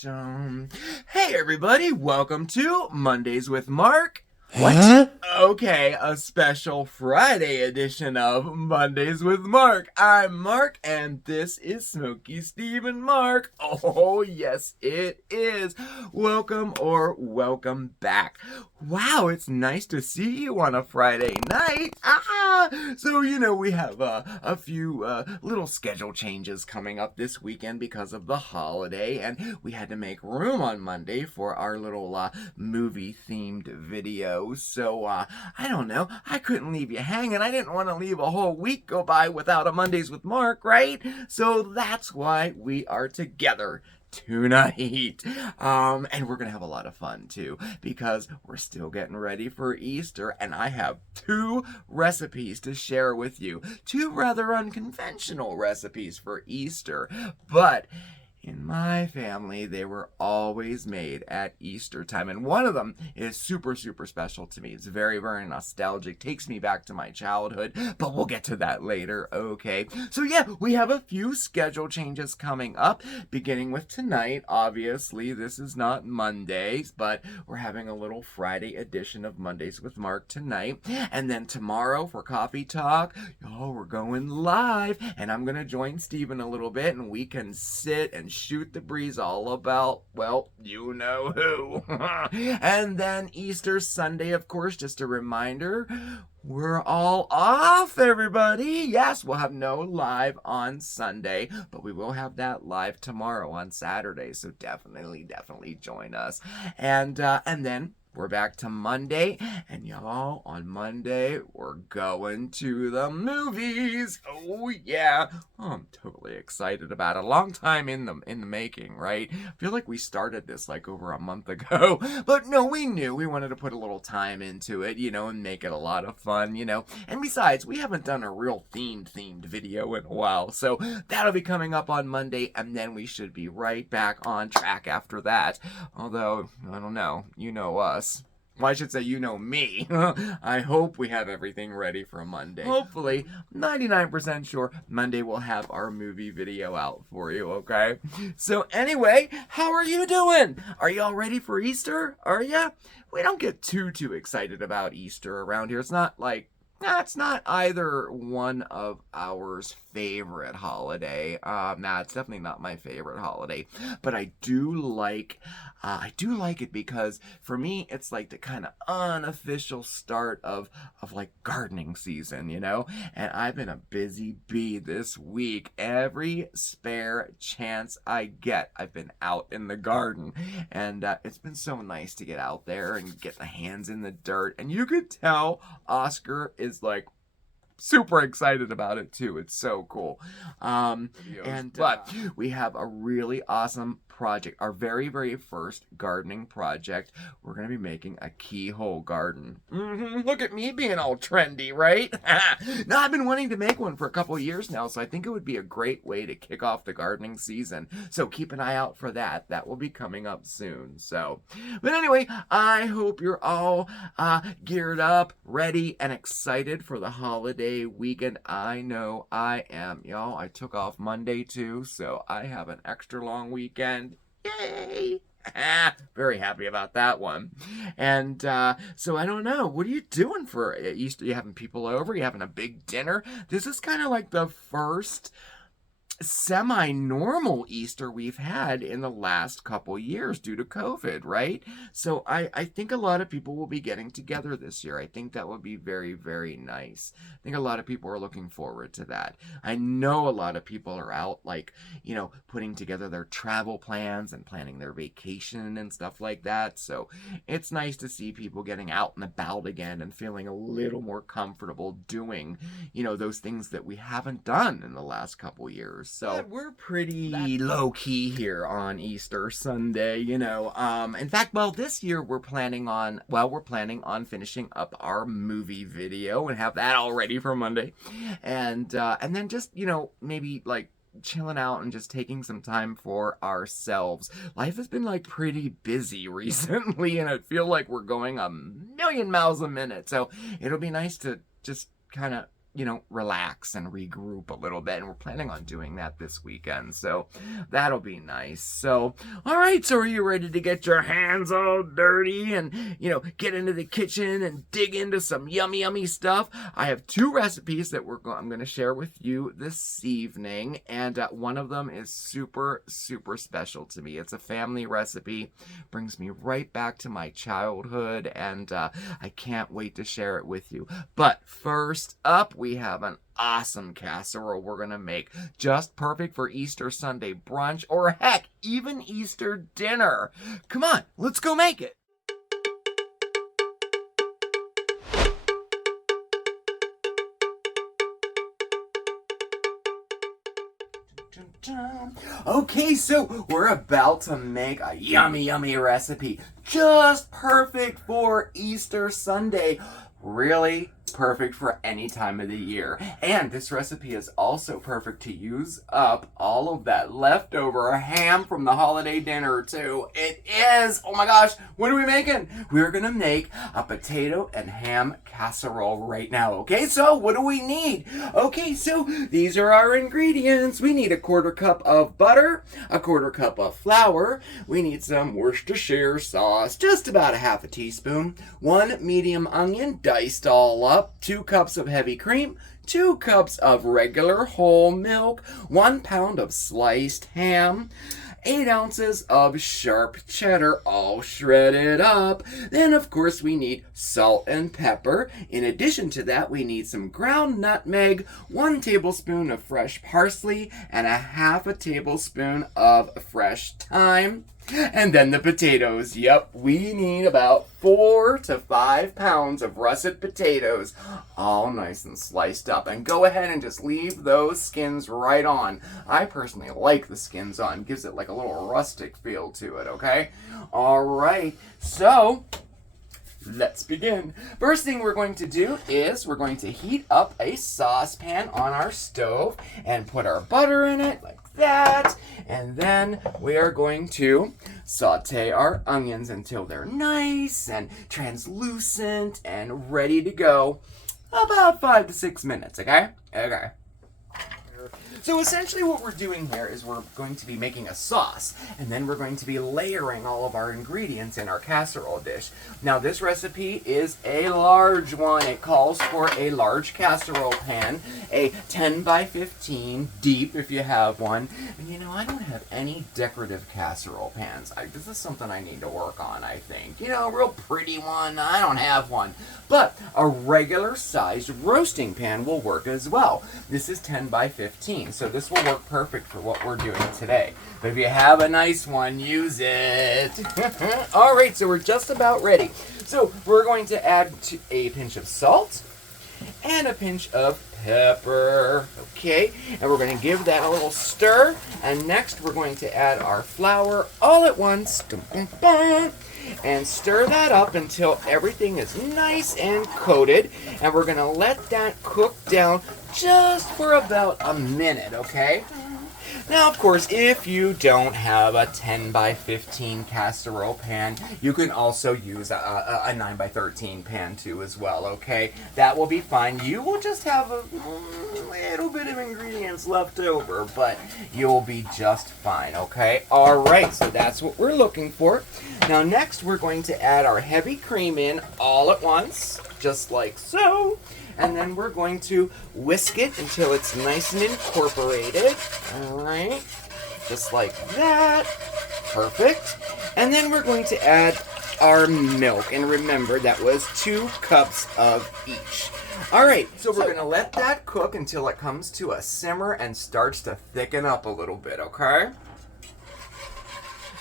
Hey everybody, welcome to Mondays with Marc. What? Okay, a special Friday edition of Mondays with Marc. I'm Marc, and this is SmokeySteveAndMarc. Oh, yes, it is. Welcome or welcome back. Wow, it's nice to see you on a Friday night. So, we have a few little schedule changes coming up this weekend because of the holiday, and we had to make room on Monday for our little movie-themed video. So, I don't know. I couldn't leave you hanging. I didn't want to leave a whole week go by without a Mondays with Marc, right? So that's why we are together tonight. And we're gonna have a lot of fun too, because we're still getting ready for Easter, and I have 2 recipes to share with you. 2 rather unconventional recipes for Easter, but in my family, they were always made at Easter time, and one of them is super, super special to me. It's very, very nostalgic, takes me back to my childhood, but we'll get to that later, okay? So yeah, we have a few schedule changes coming up, beginning with tonight. Obviously, this is not Mondays, but we're having a little Friday edition of Mondays with Marc tonight, and then tomorrow for Coffee Talk, we're going live, and I'm gonna join Steven a little bit, and we can sit and shoot the breeze all about, well, you know who. And then Easter Sunday, of course, just a reminder, we're all off, everybody. Yes, we'll have no live on Sunday, but we will have that live tomorrow on Saturday, so definitely join us. And then we're back to Monday, and y'all, on Monday, we're going to the movies. Oh, yeah. Oh, I'm totally excited about it. A long time in the making, right? I feel like we started this like over a month ago, but no, we knew we wanted to put a little time into it, and make it a lot of fun, And besides, we haven't done a real themed video in a while, so that'll be coming up on Monday, and then we should be right back on track after that. Although, I don't know, you know us. Well, I should say, you know me. I hope we have everything ready for Monday. Hopefully, 99% sure Monday we'll have our movie video out for you, okay? So anyway, how are you doing? Are y'all ready for Easter? Are ya? We don't get too excited about Easter around here. It's not like, it's not either one of ours favorite holiday. It's definitely not my favorite holiday, but I do like it because for me it's like the kind of unofficial start of like gardening season, and I've been a busy bee this week. Every spare chance I get, I've been out in the garden, and it's been so nice to get out there and get the hands in the dirt, and you could tell Oscar is like super excited about it too. It's so cool. But we have a really awesome project, our very first gardening project. We're gonna be making a keyhole garden. Look at me being all trendy, right? Now, I've been wanting to make one for a couple of years now, so I think it would be a great way to kick off the gardening season. So keep an eye out for that. That will be coming up soon. So, but anyway, I hope you're all geared up, ready, and excited for the holiday weekend. I know I am, y'all. I took off Monday too, so I have an extra long weekend. Yay! Very happy about that one. And so I don't know, what are you doing for Easter? You having people over? You having a big dinner? This is kind of like the first semi-normal Easter we've had in the last couple years due to COVID, right? So I think a lot of people will be getting together this year. I think that will be very, very nice. I think a lot of people are looking forward to that. I know a lot of people are out, like, putting together their travel plans and planning their vacation and stuff like that. So it's nice to see people getting out and about again and feeling a little more comfortable doing, those things that we haven't done in the last couple years. So we're pretty low-key here on Easter Sunday, In fact, this year we're planning on finishing up our movie video and have that all ready for Monday. And then just, maybe like chilling out and just taking some time for ourselves. Life has been like pretty busy recently, and I feel like we're going a million miles a minute. So it'll be nice to just kind of relax and regroup a little bit. And we're planning on doing that this weekend. So that'll be nice. So, all right. So are you ready to get your hands all dirty and, get into the kitchen and dig into some yummy, yummy stuff? I have 2 recipes that I'm going to share with you this evening. And one of them is super, super special to me. It's a family recipe. Brings me right back to my childhood. And I can't wait to share it with you. But first up, we have an awesome casserole we're going to make. Just perfect for Easter Sunday brunch, or heck, even Easter dinner. Come on, let's go make it. Okay, so we're about to make a yummy, yummy recipe. Just perfect for Easter Sunday. Really perfect for any time of the year. And this recipe is also perfect to use up all of that leftover ham from the holiday dinner too. It is! Oh my gosh, what are we making? We're gonna make a potato and ham casserole right now. Okay, so what do we need? Okay, so these are our ingredients. We need a 1/4 cup of butter, a 1/4 cup of flour. We need some Worcestershire sauce, just about a 1/2 teaspoon. 1 medium onion, diced all up. 2 cups of heavy cream, 2 cups of regular whole milk, 1 pound of sliced ham, 8 ounces of sharp cheddar, all shredded up. Then, of course, we need salt and pepper. In addition to that, we need some ground nutmeg, 1 tablespoon of fresh parsley, and a 1/2 tablespoon of fresh thyme. And then the potatoes. Yep, we need about 4 to 5 pounds of russet potatoes, all nice and sliced up. And go ahead and just leave those skins right on. I personally like the skins on. Gives it like a little rustic feel to it, okay? All right, so let's begin. First thing we're going to do is we're going to heat up a saucepan on our stove and put our butter in it like that. And then we are going to saute our onions until they're nice and translucent and ready to go. About 5 to 6 minutes, okay? Okay. So essentially what we're doing here is we're going to be making a sauce, and then we're going to be layering all of our ingredients in our casserole dish. Now this recipe is a large one. It calls for a large casserole pan, a 10 by 15 deep if you have one. And I don't have any decorative casserole pans. This is something I need to work on, I think. A real pretty one. I don't have one. But a regular sized roasting pan will work as well. This is 10 by 15. So this will work perfect for what we're doing today. But if you have a nice one, use it. All right, so we're just about ready. So we're going to add a pinch of salt and a pinch of pepper. Okay, and we're going to give that a little stir. And next we're going to add our flour all at once. And stir that up until everything is nice and coated. And we're going to let that cook down just for about a minute, okay? Now, of course, if you don't have a 10 by 15 casserole pan, you can also use a 9 by 13 pan too as well, okay? That will be fine. You will just have a little bit of ingredients left over, but you'll be just fine, okay? All right, so that's what we're looking for. Now, next, we're going to add our heavy cream in all at once, just like so. And then we're going to whisk it until it's nice and incorporated. All right, just like that. Perfect. And then we're going to add our milk. And remember, that was 2 cups of each. All right, so we're going to let that cook until it comes to a simmer and starts to thicken up a little bit, okay?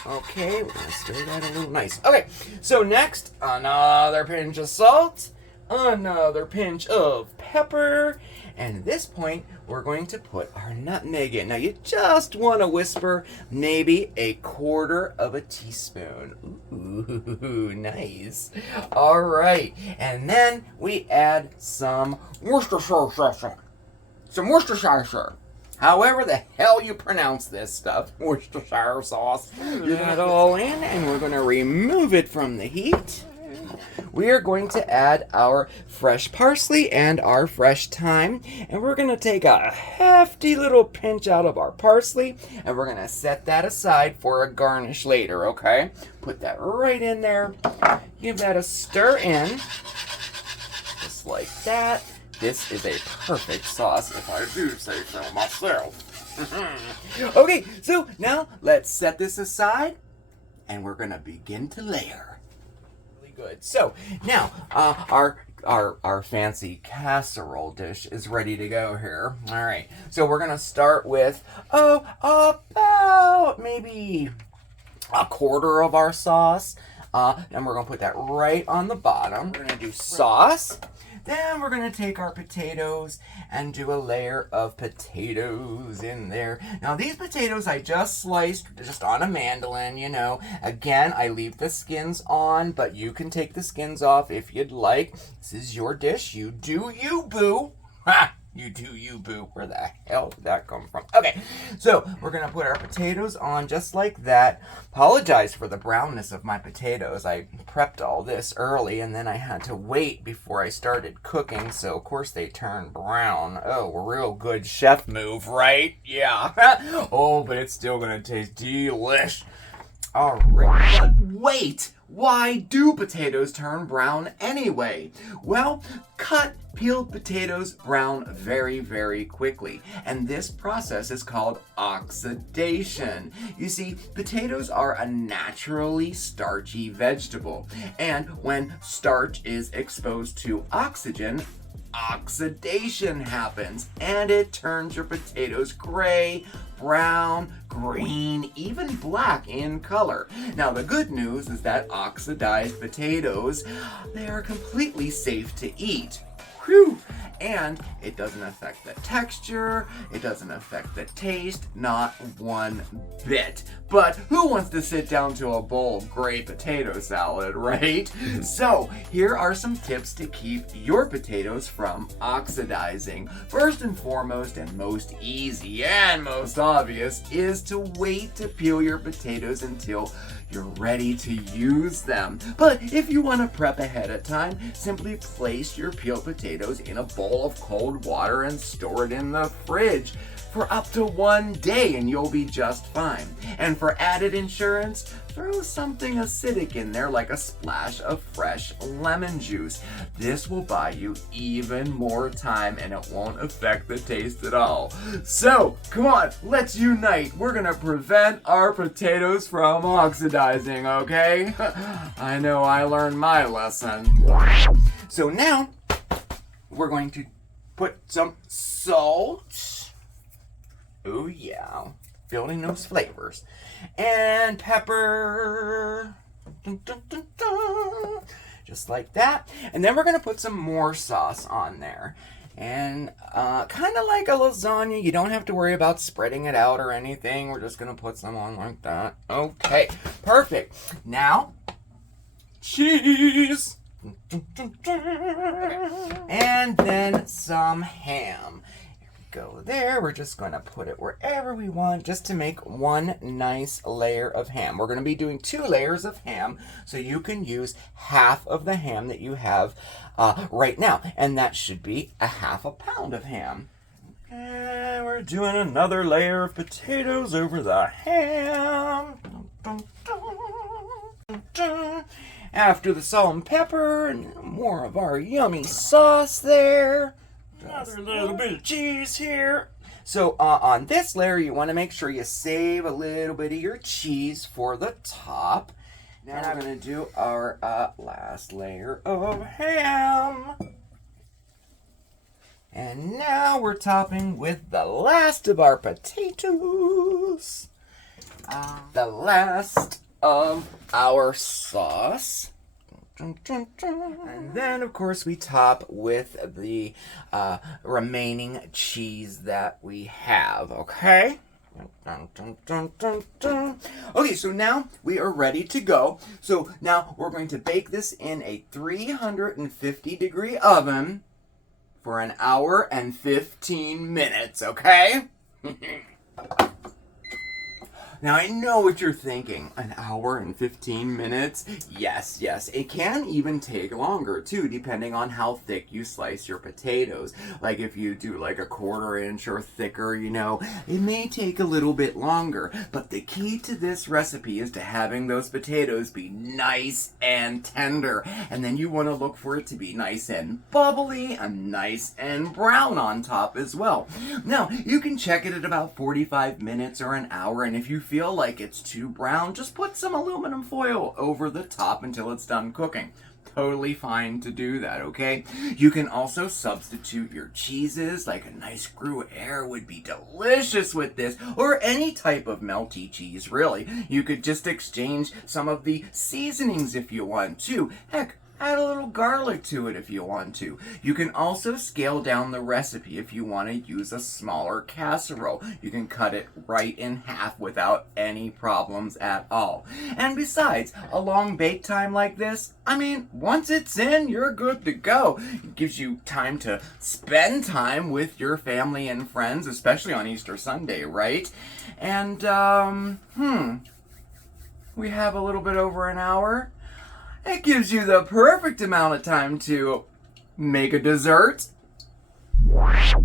Okay, we're going to stir that a little nice. Okay, so next, another pinch of salt. Another pinch of pepper, and at this point we're going to put our nutmeg in. Now you just want to whisper maybe a 1/4 of a teaspoon. Ooh, nice. All right, and then we add some Worcestershire. However the hell you pronounce this stuff, Worcestershire sauce. Get that all in, and we're going to remove it from the heat. we are going to add our fresh parsley and our fresh thyme. And we're going to take a hefty little pinch out of our parsley, and we're going to set that aside for a garnish later, okay? Put that right in there. Give that a stir in, just like that. This is a perfect sauce, if I do say so myself. Okay, so now let's set this aside, and we're gonna begin to layer. Really good. So now our fancy casserole dish is ready to go here. All right. So we're gonna start with about maybe a quarter of our sauce, and we're gonna put that right on the bottom. We're gonna do sauce. Then we're going to take our potatoes and do a layer of potatoes in there. Now these potatoes I just sliced just on a mandolin, you know. Again, I leave the skins on, but you can take the skins off if you'd like. This is your dish. You do you, boo. Ha! You do you, boo. Where the hell did that come from? Okay, so we're going to put our potatoes on just like that. Apologize for the brownness of my potatoes. I prepped all this early, and then I had to wait before I started cooking, so of course they turned brown. Oh, a real good chef move, right? Yeah. Oh, but it's still going to taste delish. All right, but wait! Why do potatoes turn brown anyway? Well, cut peeled potatoes brown very, very quickly, and this process is called oxidation. You see, potatoes are a naturally starchy vegetable, and when starch is exposed to oxygen, oxidation happens, and it turns your potatoes gray, brown, green, even black in color. Now the good news is that oxidized potatoes, they are completely safe to eat. Whew! And it doesn't affect the texture, it doesn't affect the taste, not one bit. But who wants to sit down to a bowl of gray potato salad, right? So here are some tips to keep your potatoes from oxidizing. First and foremost, and most easy and most obvious, is to wait to peel your potatoes until you're ready to use them. But if you want to prep ahead of time, simply place your peeled potatoes in a bowl of cold water and store it in the fridge for up to 1 day, and you'll be just fine. And for added insurance, throw something acidic in there, like a splash of fresh lemon juice. This will buy you even more time, and it won't affect the taste at all. So, come on, let's unite. We're gonna prevent our potatoes from oxidizing, okay? I know I learned my lesson. So now, we're going to put some salt. Oh yeah, building those flavors. And pepper. Dun, dun, dun, dun. Just like that. And then we're going to put some more sauce on there. And kind of like a lasagna, you don't have to worry about spreading it out or anything. We're just going to put some on like that. Okay, perfect. Now, cheese. Dun, dun, dun, dun. And then some ham. Go there. We're just going to put it wherever we want just to make one nice layer of ham. We're going to be doing 2 layers of ham, so you can use half of the ham that you have right now, and that should be a ½ pound of ham. And we're doing another layer of potatoes over the ham. Dun, dun, dun, dun. After the salt and pepper, and more of our yummy sauce there. Another little bit of cheese here. So on this layer, you want to make sure you save a little bit of your cheese for the top. Now we're going to do our last layer of ham. And now we're topping with the last of our potatoes. The last of our sauce. And then, of course, we top with the remaining cheese that we have, okay? Okay, so now we are ready to go. So now we're going to bake this in a 350-degree oven for 1 hour and 15 minutes, okay? Now I know what you're thinking, an hour and 15 minutes? Yes, it can even take longer too, depending on how thick you slice your potatoes. Like if you do like a 1/4 inch or thicker, it may take a little bit longer. But the key to this recipe is to having those potatoes be nice and tender. And then you want to look for it to be nice and bubbly and nice and brown on top as well. Now, you can check it at about 45 minutes or an hour, and if you feel like it's too brown, just put some aluminum foil over the top until it's done cooking. Totally fine to do that, okay? You can also substitute your cheeses, like a nice Gruyere would be delicious with this, or any type of melty cheese, really. You could just exchange some of the seasonings if you want to. Heck, add a little garlic to it if you want to. You can also scale down the recipe if you want to use a smaller casserole. You can cut it right in half without any problems at all. And besides, a long bake time like this, once it's in, you're good to go. It gives you time to spend time with your family and friends, especially on Easter Sunday, right? And, we have a little bit over an hour. It gives you the perfect amount of time to make a dessert.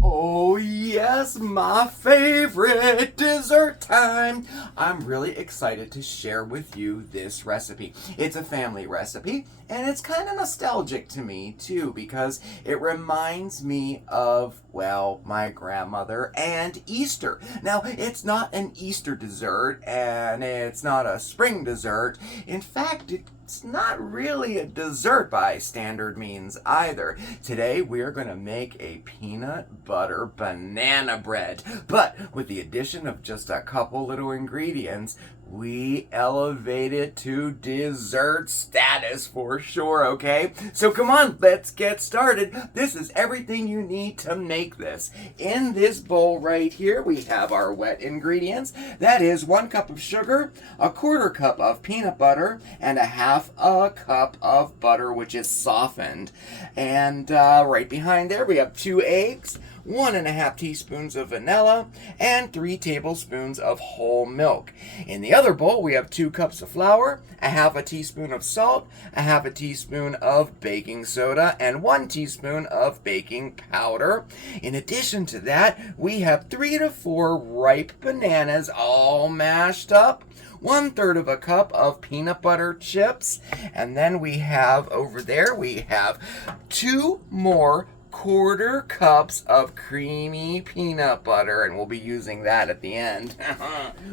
Oh yes, my favorite dessert time. I'm really excited to share with you this recipe. It's a family recipe, and it's kind of nostalgic to me too, because it reminds me of, well, my grandmother and Easter. Now, it's not an Easter dessert, and it's not a spring dessert. In fact, it's not really a dessert by standard means either. Today we are going to make a peanut butter banana bread, but with the addition of just a couple little ingredients, we elevate it to dessert status for sure, okay? So come on, let's get started. This is everything you need to make this. In this bowl right here, we have our wet ingredients. That is 1 cup of sugar, 1/4 cup of peanut butter, and 1/2 a cup of butter, which is softened. And right behind there, we have 2 eggs, 1½ teaspoons of vanilla, and 3 tablespoons of whole milk. In the other bowl, we have 2 cups of flour, 1/2 teaspoon of salt, 1/2 teaspoon of baking soda, and 1 teaspoon of baking powder. In addition to that, we have 3 to 4 ripe bananas all mashed up, 1/3 of a cup of peanut butter chips, and then we have over there, we have 2 more 1/4 cups of creamy peanut butter, and we'll be using that at the end.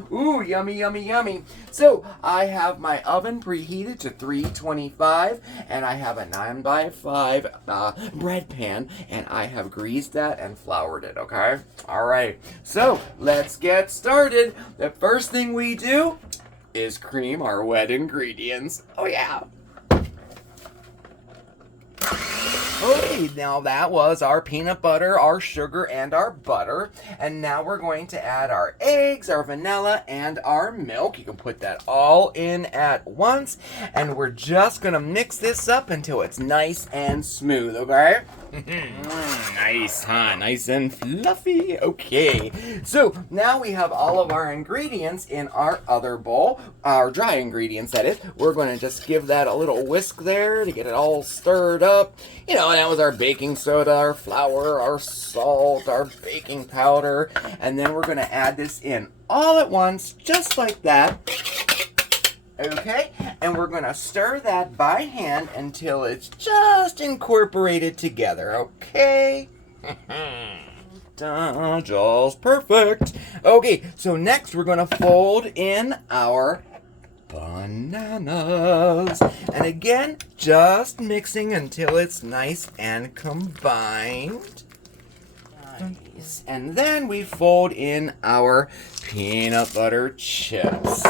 Ooh, yummy, yummy, yummy. So I have my oven preheated to 325, and I have a 9x5 bread pan, and I have greased that and floured it, okay? All right, so let's get started. The first thing we do is cream our wet ingredients. Oh yeah. Okay, now that was our peanut butter, our sugar, and our butter. And now we're going to add our eggs, our vanilla, and our milk. You can put that all in at once. And we're just going to mix this up until it's nice and smooth, okay? Nice, huh? Nice and fluffy. Okay, so now we have all of our ingredients in our other bowl, our dry ingredients, that is. We're going to just give that a little whisk there to get it all stirred up. And that was our baking soda, our flour, our salt, our baking powder, and then we're going to add this in all at once, just like that. Okay, and we're going to stir that by hand until it's just incorporated together, okay? Just perfect. Okay, so next we're going to fold in our bananas. And again, just mixing until it's nice and combined. Nice. And then we fold in our peanut butter chips.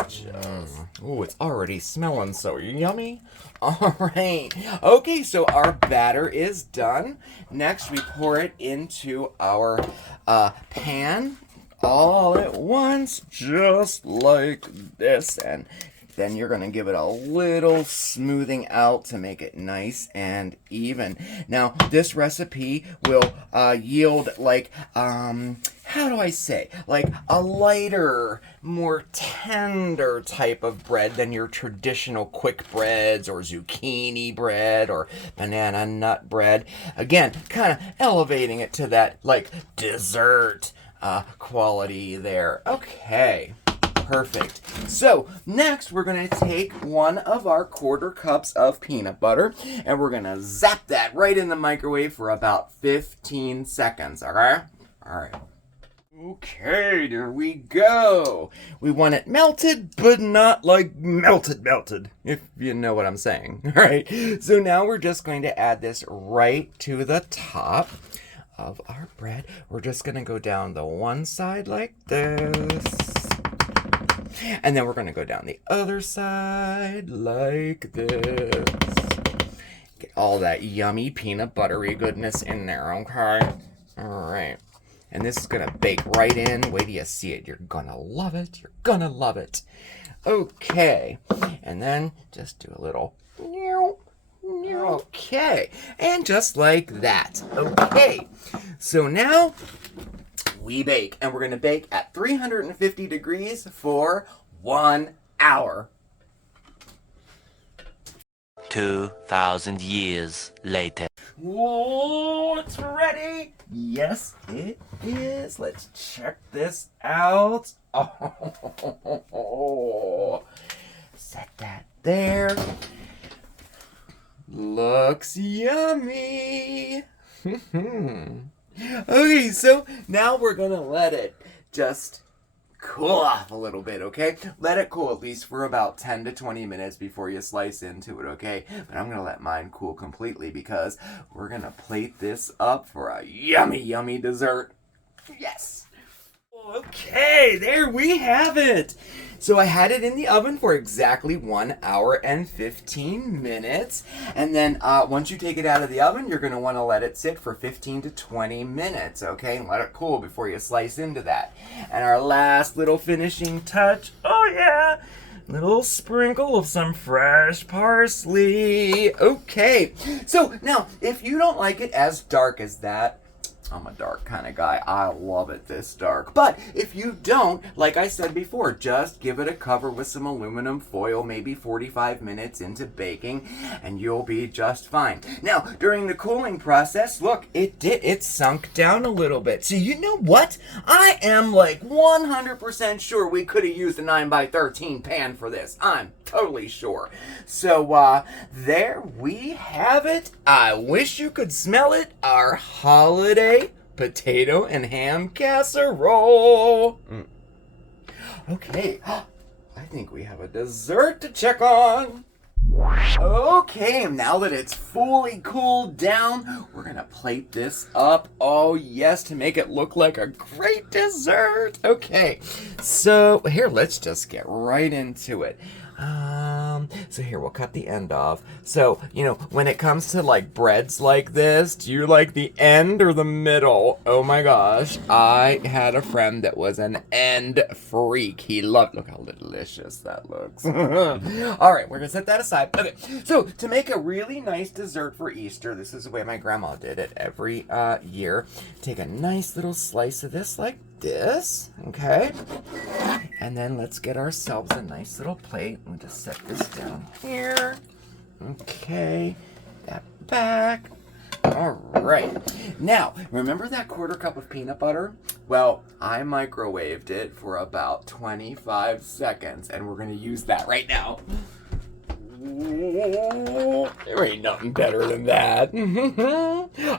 Oh, it's already smelling so yummy. All right. Okay, so our batter is done. Next, we pour it into our pan all at once, just like this. And Then you're going to give it a little smoothing out to make it nice and even. Now, this recipe will yield like, how do I say, like a lighter, more tender type of bread than your traditional quick breads or zucchini bread or banana nut bread. Again, kind of elevating it to that like dessert quality there. Okay. Perfect. So next we're going to take one of our 1/4 cups of peanut butter and we're going to zap that right in the microwave for about 15 seconds. Okay? All right. Okay, there we go. We want it melted, but not like melted, if you know what I'm saying. All right. So now we're just going to add this right to the top of our bread. We're just going to go down the one side like this. And then we're going to go down the other side like this. Get all that yummy peanut buttery goodness in there, okay? All right. And this is going to bake right in. Wait till you see it. You're going to love it. You're going to love it. Okay. And then just do a little... Okay. And just like that. Okay. So now... we bake, and we're going to bake at 350 degrees for 1 hour. 2,000 years later. Whoa, it's ready. Yes, it is. Let's check this out. Oh, set that there. Looks yummy. Okay, so now we're going to let it just cool off a little bit, okay? Let it cool at least for about 10 to 20 minutes before you slice into it, okay? But I'm going to let mine cool completely because we're going to plate this up for a yummy, yummy dessert. Yes! Okay, there we have it. So I had it in the oven for exactly 1 hour and 15 minutes. And then once you take it out of the oven, you're going to want to let it sit for 15 to 20 minutes, okay? And let it cool before you slice into that. And our last little finishing touch, oh yeah, little sprinkle of some fresh parsley. Okay, so now if you don't like it as dark as that, I'm a dark kind of guy. I love it this dark. But if you don't, like I said before, just give it a cover with some aluminum foil, maybe 45 minutes into baking, and you'll be just fine. Now, during the cooling process, look, it sunk down a little bit. So you know what? I am like 100% sure we could have used a 9x13 pan for this. I'm totally sure. So, there we have it. I wish you could smell it. Our holiday potato and ham casserole. Okay, I think we have a dessert to check on. Okay, now that it's fully cooled down, we're gonna plate this up. Oh yes, to make it look like a great dessert. Okay, so here, let's just get right into it. So here, we'll cut the end off. So, you know, when it comes to like breads like this, do you like the end or the middle? Oh my gosh, I had a friend that was an end freak. He loved, look how delicious that looks. All right, we're gonna set that aside. Okay, so to make a really nice dessert for Easter, this is the way my grandma did it every year. Take a nice little slice of this like this, okay? And then let's get ourselves a nice little plate. We'll just set this down here. Okay, that back. All right. Now, remember that 1/4 cup of peanut butter? Well, I microwaved it for about 25 seconds, and we're going to use that right now. There ain't nothing better than that.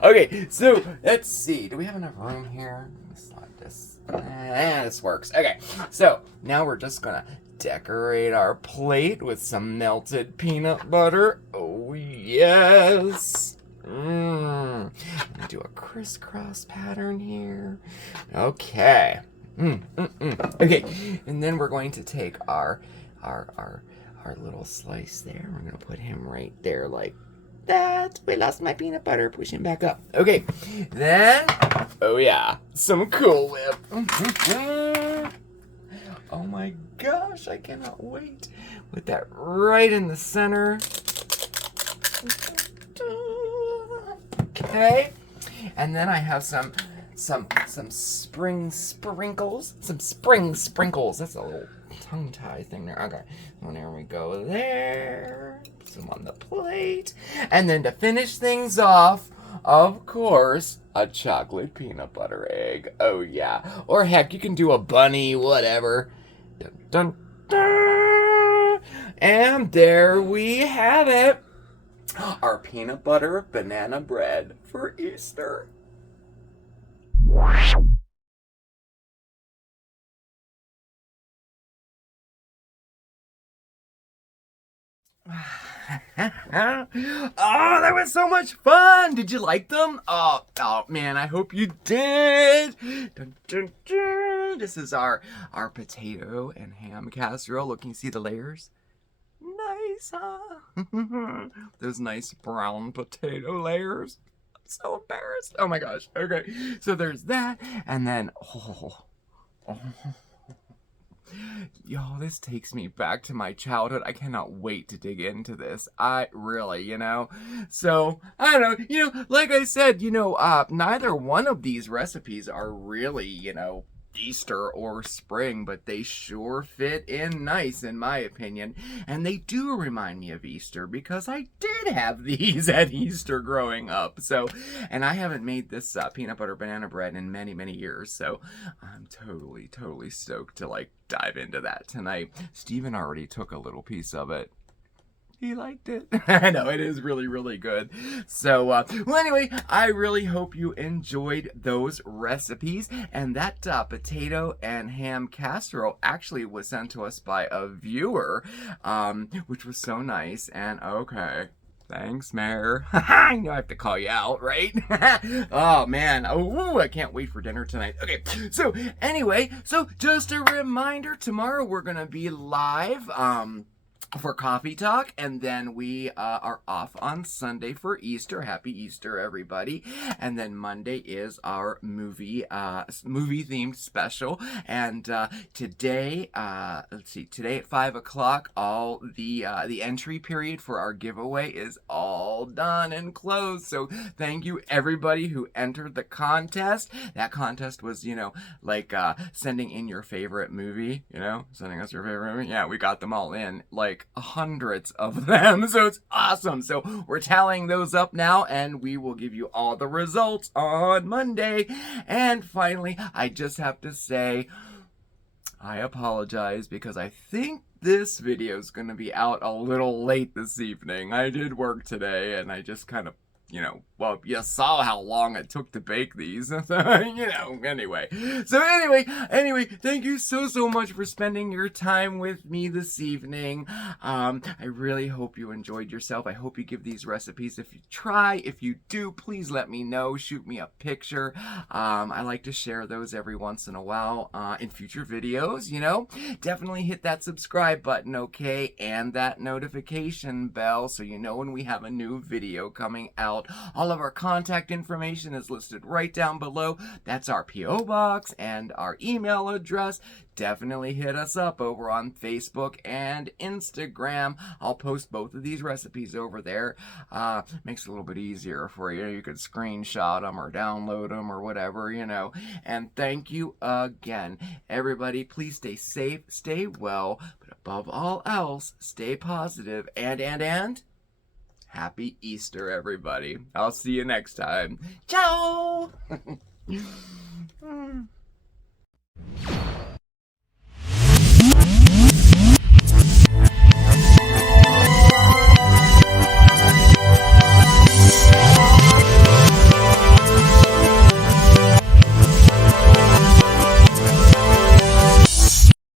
Okay, so let's see. Do we have enough room here? This works. Okay, so now we're just gonna decorate our plate with some melted peanut butter. Oh yes. I'm gonna do a crisscross pattern here. Okay. Okay, and then we're going to take our little slice there. We're gonna put him right there like that. We lost my peanut butter. Push him back up. Okay, then, oh yeah, some Cool Whip. Oh my gosh, I cannot wait. With that right in the center. Okay. And then I have some spring sprinkles. Some spring sprinkles. That's a little tongue tie thing there. Okay. Well, there we go there. Put some on the plate. And then to finish things off, of course, a chocolate peanut butter egg. Oh yeah. Or heck, you can do a bunny, whatever. Dun, dun, dun. And there we have it. Our peanut butter banana bread for Easter. Oh, that was so much fun! Did you like them? Oh man, I hope you did. Dun, dun, dun. This is our potato and ham casserole. Look, can you see the layers? Nice, huh? Those nice brown potato layers. I'm so embarrassed. Oh my gosh. Okay, so there's that, and then y'all, this takes me back to my childhood. I cannot wait to dig into this. I really, So, I don't know, like I said, neither one of these recipes are really, Easter or spring, but they sure fit in nice in my opinion. And they do remind me of Easter because I did have these at Easter growing up. So, and I haven't made this peanut butter banana bread in many, many years. So I'm totally stoked to dive into that tonight. Steven already took a little piece of it. He liked it. I know, it is really, really good. So, well, anyway, I really hope you enjoyed those recipes. And that potato and ham casserole actually was sent to us by a viewer, which was so nice. And okay. Thanks, Mayor. I know I have to call you out, right? Oh, man. Oh, I can't wait for dinner tonight. Okay, so anyway, just a reminder, tomorrow we're going to be live, for Coffee Talk, and then we are off on Sunday for Easter. Happy Easter, everybody. And then Monday is our movie themed special. And today, today at 5 o'clock, all the entry period for our giveaway is all done and closed. So thank you everybody who entered the contest. That contest was, sending in your favorite movie, sending us your favorite movie. Yeah, we got them all in, hundreds of them, so it's awesome. So we're tallying those up now, and we will give you all the results on Monday. And finally, I just have to say, I apologize because I think this video is going to be out a little late this evening. I did work today, and I just kind of well, you saw how long it took to bake these. Anyway. So anyway, thank you so much for spending your time with me this evening. I really hope you enjoyed yourself. I hope you give these recipes if you try. If you do, please let me know. Shoot me a picture. I like to share those every once in a while in future videos, Definitely hit that subscribe button, okay? And that notification bell so you know when we have a new video coming out. All of our contact information is listed right down below. That's our P.O. box and our email address. Definitely hit us up over on Facebook and Instagram. I'll post both of these recipes over there. Makes it a little bit easier for you. You could screenshot them or download them or whatever, And thank you again. Everybody, please stay safe, stay well, but above all else, stay positive and Happy Easter, everybody. I'll see you next time. Ciao!